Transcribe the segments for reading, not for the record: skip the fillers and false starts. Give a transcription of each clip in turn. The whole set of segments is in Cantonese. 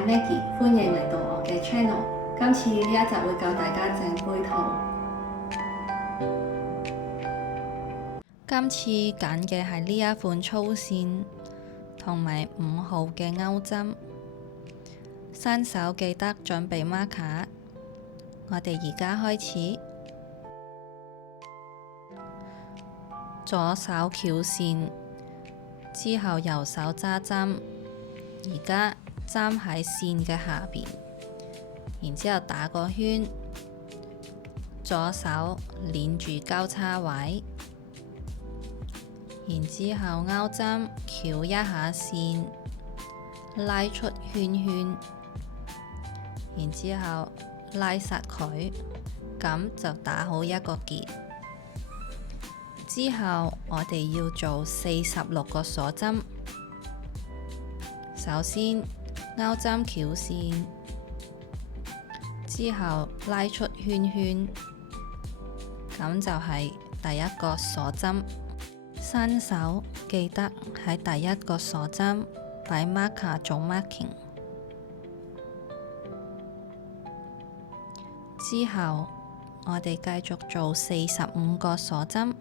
係 Maggie，歡迎嚟到我嘅 channel。今次呢一集會教大家整杯套。今次揀嘅係呢一款粗線同埋5號嘅鈎針。新手記得準備 marker。我哋而家開始，左手翹線，之後右手揸針，而家針喺線嘅下邊，然之後打個圈，左手鏈住交叉位，然之後鈎針翹一下線，拉出圈圈，然之後拉實佢，咁就打好一個結。之後我哋要做46個鎖針。首先鈎針翹線，之後拉出圈圈，咁就係第一個鎖針。新手記得喺第一個鎖針擺 marker 做 marking。之後我哋繼續做45個鎖針，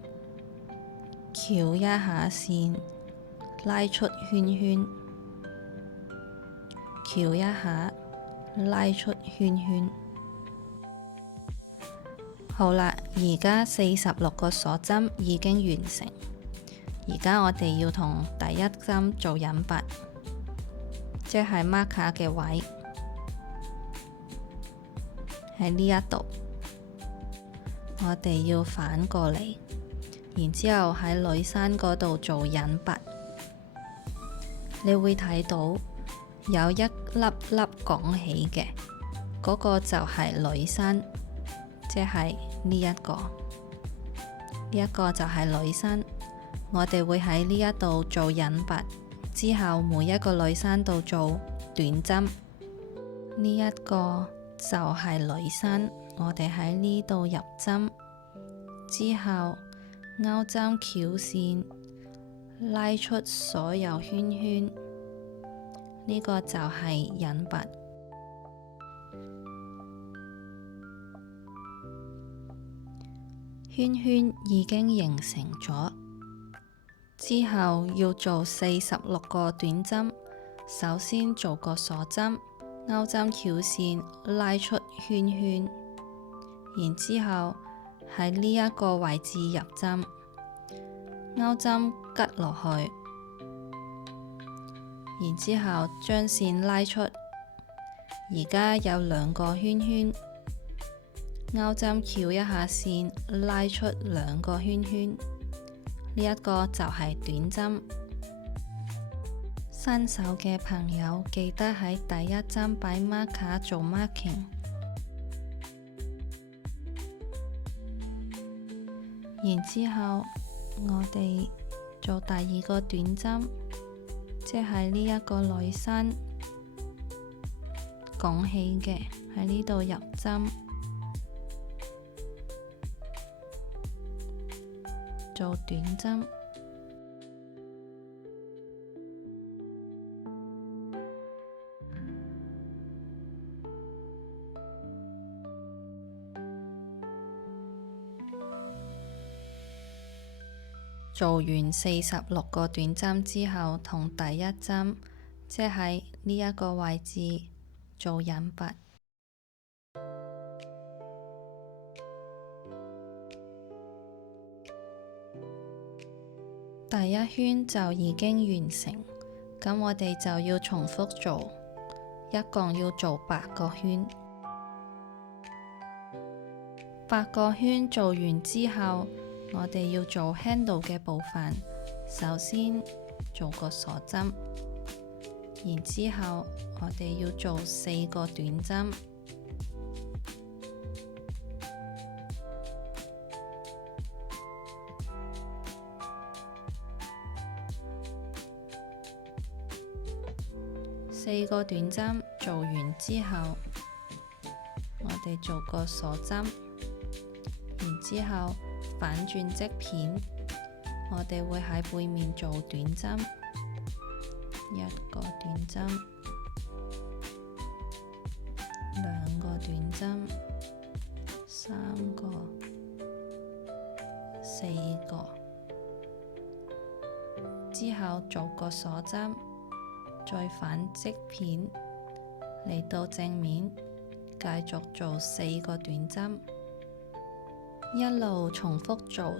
翹一下線，拉出圈圈，翹一下，拉出圈圈。好啦，而家46個鎖針已經完成。而家我哋要同第一針做引拔，即係 marker 嘅位喺呢一度，我哋要反過嚟，然之後喺女生嗰度做引拔。你會睇到有一粒粒拱起嘅，嗰個就係女生，即係呢一個，呢一個就係女生。我哋會喺呢一度做引拔，之後每一個女生度做短針。呢一個就係女生，我哋喺呢度入針，之後鈎針翹線，拉出所有圈圈，呢個就係引拔。圈圈已經形成咗，之後要做46個短針。首先做個鎖針，鈎針翹線，拉出圈圈，然之後喺呢一個位置入針，鈎針吉落去，然之後將線拉出。而家有2個圈圈，鈎針翹一下線，拉出2個圈圈，呢一個就係短針。新手嘅朋友記得喺第一針擺 marker 做 marking。然之後我哋做第2個短針，即係呢一個女生拱起嘅，喺呢度入針，做短針。做完46個短針之後，同第一針，即係呢一個位置做引拔。第一圈就已經完成，咁我哋就要重複做，一共要做8個圈。8個圈做完之後，我哋要做 handle 嘅部分。首先做個鎖針，然之後我哋要做4個短針。4個短針做完之後，我哋做個鎖針，然之後反轉側片，我哋會喺背面做短針，1個短針，短針，3個、4個，之後做個鎖針，再反側片嚟到正面，繼續做4個短針，一路重複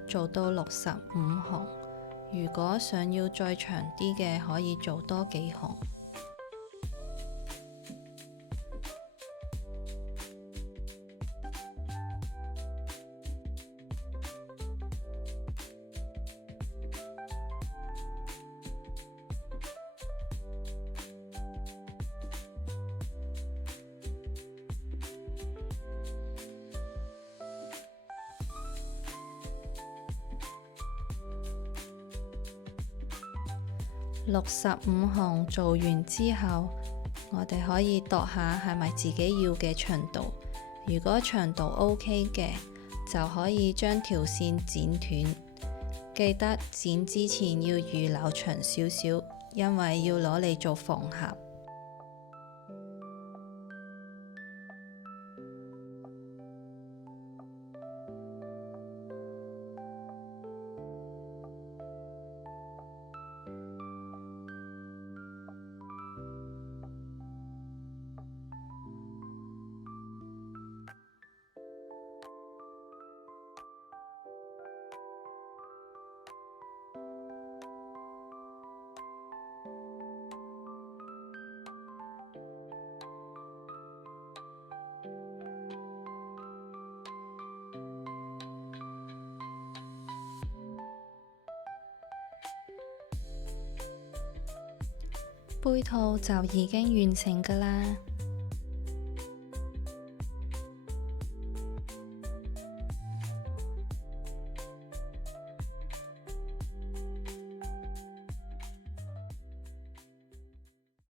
做到65行。如果想要再長啲嘅，可以做多幾行。65行做完之後，我哋可以度下係咪自己要嘅長度。如果長度 OK 嘅，就可以將條線剪斷。記得剪之前要預留長少少，因為要攞嚟做縫合。杯套就已經完成㗎啦。